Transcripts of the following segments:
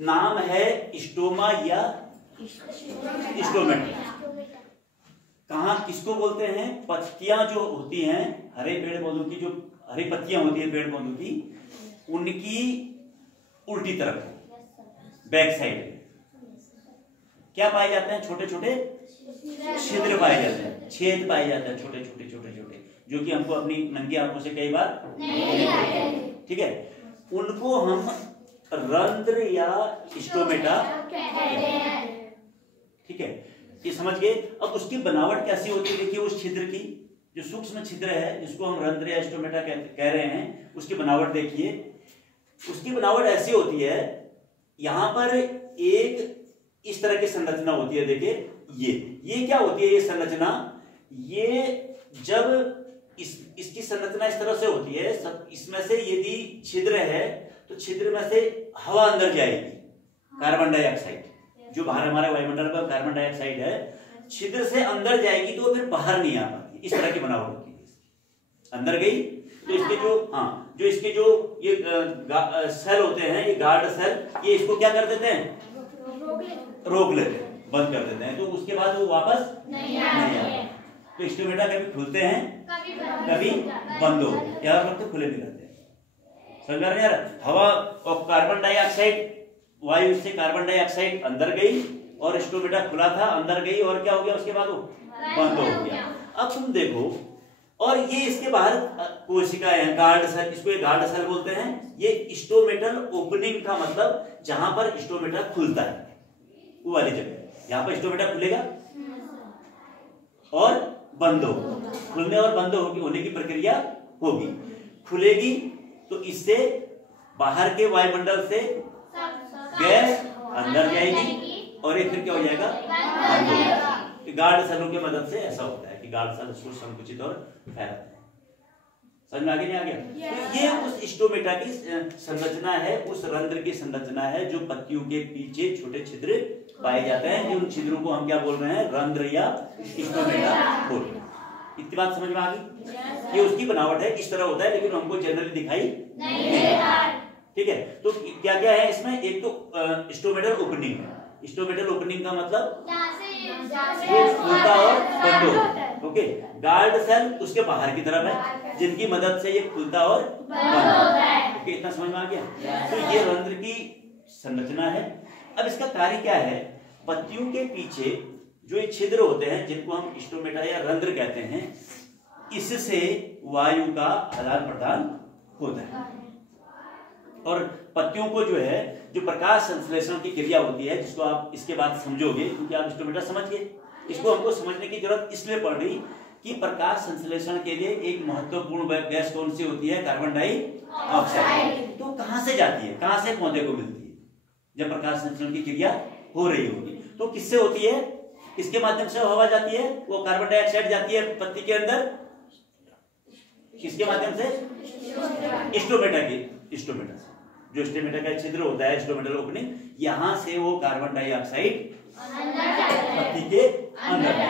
नाम है स्टोमा या स्टोमेटा। कहाँ किसको बोलते हैं? पत्तियां जो होती हैं हरे पेड़ पौधों की, जो हरी पत्तियां होती है पेड़ पौधों की, उनकी उल्टी तरफ बैक साइड क्या पाए जाते हैं? छोटे छोटे छिद्र पाए जाते हैं, छेद पाए जाते हैं, छोटे छोटे छोटे छोटे, जो कि हमको अपनी नंगी आंखों से कई बार नहीं, ठीक है। उनको हम रंध्र या स्टोमेटा, ठीक है, ये समझ गए। अब उसकी बनावट कैसी होती है? देखिए उस छिद्र की, जो सूक्ष्म छिद्र है जिसको हम रंध्र या स्टोमेटा कह रहे हैं, उसकी बनावट देखिए। उसकी बनावट ऐसी होती है, यहां पर एक इस तरह की संरचना होती है। देखिए ये क्या होती है? ये संरचना, ये जब इसकी संरचना इस तरह से होती है, इसमें से यदि छिद्र है तो छिद्र में से हवा अंदर जाएगी, कार्बन डाइऑक्साइड, जो बाहर हमारे वायुमंडल पर कार्बन डाइऑक्साइड है, छिद्र से अंदर जाएगी तो फिर बाहर नहीं आ पाती। इस तरह की बनावट होती है। अंदर गई तो इसके जो इसके जो ये सेल होते हैं, ये गार्ड सेल, ये इसको क्या कर देते हैं? रोक लेते हैं, बंद कर देते हैं। तो उसके बाद वो वापस नहीं आता। तो स्टोमेटा कभी खुलते हैं, कभी बंद हो, यार वक्त खुले भी रहते हैं। समझ रहे हैं यार? हवा और कार्बन डाइऑक्साइड, वायु से कार्बन डाइऑक्साइड अंदर गई और स्टोमेटा खुला था, अंदर गई और क्या हो गया? उसके बाद वो बंद हो गया। अब तुम देखो, और ये इसके बाहर कोशिकाएं हैं, गार्ड सेल, इसको गार्ड सेल बोलते हैं। ये स्टोमेटल ओपनिंग का मतलब जहां पर स्टोमेटा खुलता है, वो वाली जगह। यहां पर स्टोमेटा खुलेगा और बंद होगा, खुलने और बंद होने की प्रक्रिया होगी। खुलेगी तो इससे बाहर के वायुमंडल से गैस अंदर जाएगी और ये फिर क्या हो जाएगा? बंद हो जाएगा। गार्ड सेलों की मदद से ऐसा होता है कि गार्ड सेल उसको संकुचित और फैलाते हैं। समझ में आगे नहीं आ गया? तो ये उस स्टोमेटा की संरचना है, उस रंध्र की संरचना है, जो पत्तियों के पीछे छोटे छिद्र पाए जाते हैं। उन छिद्रों को हम क्या बोल रहे हैं? रंध्र या स्टोमेटा बोल रहे हैं। इतनी बात समझ में आ गई? ये उसकी बनावट है, इस तरह होता है, लेकिन हमको जनरली दिखाई नहीं देता। ठीक है, तो क्या क्या है इसमें? एक तो स्टोमेटल ओपनिंग है। स्टोमेटल ओपनिंग का मतलब खुलता और बंद होता है। ओके, गार्ड सेल उसके बाहर की तरफ है, जिनकी मदद से ये खुलता और बंद होता है। ओके, इतना समझ में आ गया? तो ये रंध्र की संरचना है। अब इसका कार्य क्या है? पत्तियों के पीछे जो ये छिद्र होते हैं, जिनको हम स्टोमेटा या रंध्र कहते हैं, इससे वायु का आदान प्रदान होता है। और पत्तियों को जो है, जो प्रकाश संश्लेषण की क्रिया होती है, जिसको आप इसके बाद समझोगे, क्योंकि आप स्टोमेटा समझ गए, इसको हमको समझने की जरूरत इसलिए पड़ रही कि प्रकाश संश्लेषण के लिए एक महत्वपूर्ण गैस कौन सी होती है? Carbon dioxide. तो कहां से जाती है, कहां से पौधे को मिलती है? जब प्रकाश संश्लेषण की क्रिया हो रही होगी तो किससे होती है? किसके माध्यम से हवा जाती है? वो कार्बन डाइऑक्साइड जाती है पत्ती के अंदर, किसके माध्यम से? स्टोमेटा से। जो स्टोमेटा का छिद्र होता है, स्टोमेटल ओपनिंग, यहां से वो कार्बन डाइऑक्साइड पत्ती के अंदर है।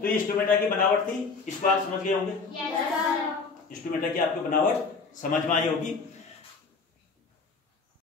तो ये स्टोमेटा की बनावट थी, इसको आप समझ गए होंगे। स्टोमेटा की आपको बनावट समझ में आई होगी।